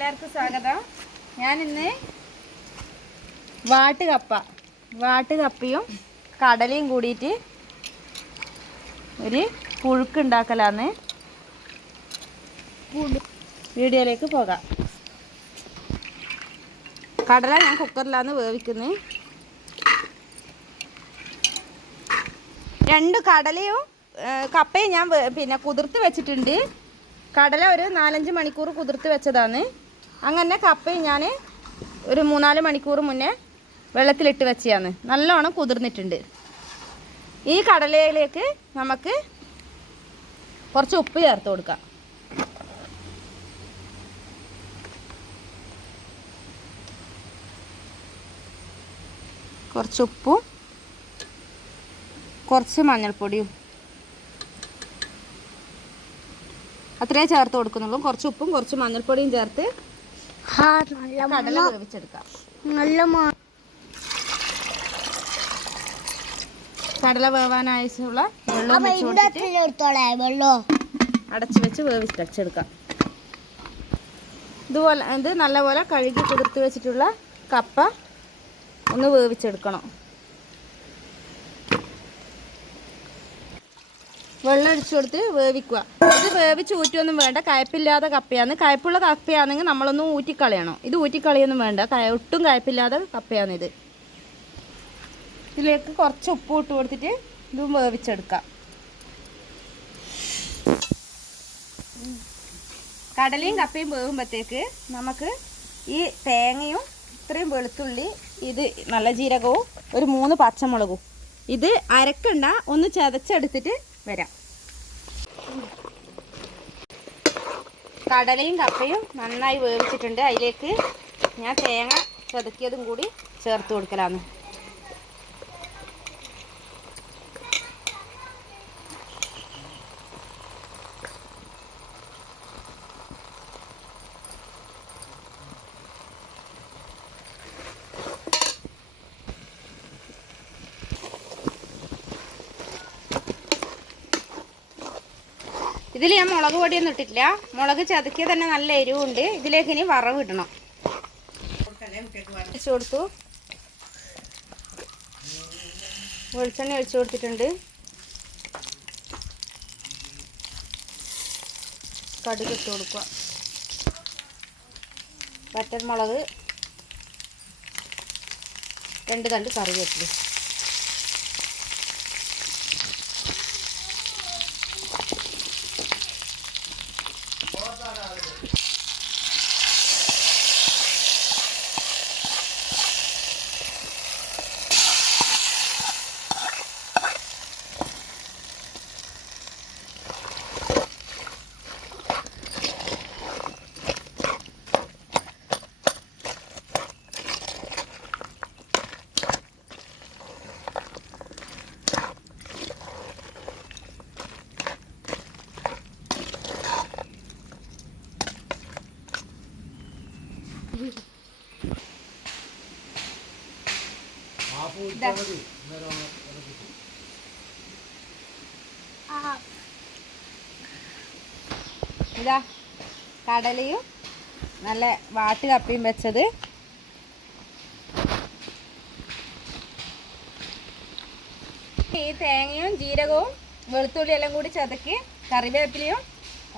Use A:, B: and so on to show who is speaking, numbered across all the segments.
A: എല്ലാവർക്കും സ്വാഗതം. ഞാൻ ഇന്ന് വാട്ടുകപ്പ വാട്ടുകപ്പയും കടലയും കൂടിയിട്ട് ഒരു പുഴുക്ക് ഉണ്ടാക്കലാന്ന് വീഡിയോയിലേക്ക് പോകാം. കടല ഞാൻ കുക്കറിലാണ് വേവിക്കുന്നത് രണ്ട് കടലയും കപ്പയും ഞാൻ പിന്നെ കുതിർത്ത് വെച്ചിട്ടുണ്ട്. കടല ഒരു നാലഞ്ച് മണിക്കൂർ കുതിർത്ത് വെച്ചതാണ്. അങ്ങനെ കപ്പ ഞാൻ ഒരു മൂന്നാൽ മണിക്കൂർ മുന്നേ വെള്ളത്തിലിട്ട് വെച്ചതാണ്. നല്ലോണം കുതിർന്നിട്ടുണ്ട്. ഈ കടലയിലേക്ക് നമുക്ക് കുറച്ച് ഉപ്പ് ചേർത്ത് കൊടുക്കാം. കുറച്ച് ഉപ്പും കുറച്ച് മഞ്ഞൾപ്പൊടിയും. അത്രേ ചേർത്ത് കൊടുക്കുന്നുള്ളൂ. കുറച്ച് ഉപ്പും കുറച്ച് മഞ്ഞൾപ്പൊടിയും ചേർത്ത് കടല വേവിച്ചെടുക്കാം.
B: നല്ല
A: കടല വെള്ളം
B: വെള്ളോ?
A: അടച്ച് വെച്ച് വേവിച്ചെടുക്കാം ഇതുപോലെ ഇത് നല്ലപോലെ കഴുകി കുതിർത്ത് വെച്ചിട്ടുള്ള കപ്പ ഒന്ന് വേവിച്ചെടുക്കണം. വെള്ളം ഒഴിച്ചു കൊടുത്ത് വേവിക്കുക. ഇത് വേവിച്ച് ഊറ്റിയൊന്നും വേണ്ട. കയപ്പില്ലാതെ കപ്പയാണ്. കയപ്പുള്ള കപ്പയാണെങ്കിൽ നമ്മളൊന്ന് ഊറ്റിക്കളയണം. ഇത് ഊറ്റിക്കളയൊന്നും വേണ്ട. ഒട്ടും കയപ്പില്ലാതെ കപ്പയാണിത് ഇതിലേക്ക് കുറച്ച് ഉപ്പ് ഇട്ട് കൊടുത്തിട്ട് ഇതും വേവിച്ചെടുക്കാം. കടലയും കപ്പയും വേകുമ്പോഴത്തേക്ക് നമുക്ക് ഈ തേങ്ങയും ഇത്രയും വെളുത്തുള്ളി ഇത് നല്ല ജീരകവും ഒരു മൂന്ന് പച്ചമുളകും. ഇത് അരക്കണ്ട. ഒന്ന് ചതച്ചെടുത്തിട്ട് വരാം. കടലയും കപ്പയും നന്നായി വേവിച്ചിട്ടുണ്ട്. അതിലേക്ക് ഞാൻ തേങ്ങ ചതുക്കിയതും കൂടി ചേർത്ത് കൊടുക്കലാന്ന്. ഇതിൽ ഞാൻ മുളക് പൊടിയൊന്നും ഇട്ടിട്ടില്ല. മുളക് ചതുക്കിയ തന്നെ നല്ല എരിവുണ്ട്. ഇതിലേക്ക് ഇനി വറവ് ഇടണം. ഒഴിച്ചു കൊടുത്തു. വെളിച്ചെണ്ണ ഒഴിച്ചു കൊടുത്തിട്ടുണ്ട്. കടുക് ഇട്ട് കൊടുക്കുക. വറ്റൽമുളക് രണ്ട് തണ്ട് കറിവേപ്പില. ഇതാ. കടലയും നല്ല വാട്ട് കപ്പിയും വെച്ചത്. ഈ തേങ്ങയും ജീരകവും വെളുത്തുള്ളി എല്ലാം കൂടി ചതക്കി കറിവേപ്പിലയും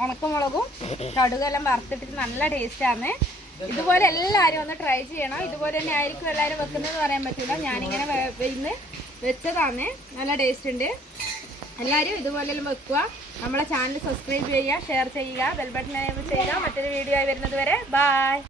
A: ഉണക്കമുളകും കടുകെല്ലാം വറുത്തിട്ടിട്ട് നല്ല ടേസ്റ്റാണ് ഇതുപോലെ എല്ലാവരും ഒന്ന് ട്രൈ ചെയ്യണം. ഇതുപോലെ തന്നെ ആയിരിക്കും എല്ലാവരും വെക്കുന്നതെന്ന് പറയാൻ പറ്റില്ല ഞാനിങ്ങനെ ഇന്ന് വെച്ചതാണ് നല്ല ടേസ്റ്റ് ഉണ്ട്. എല്ലാവരും ഇതുപോലെ വെക്കുക. നമ്മളെ ചാനൽ സബ്സ്ക്രൈബ് ചെയ്യുക ഷെയർ ചെയ്യുക ബെൽബട്ടൺ ചെയ്യുക. മറ്റൊരു വീഡിയോ ആയി വരുന്നത് വരെ. ബായ്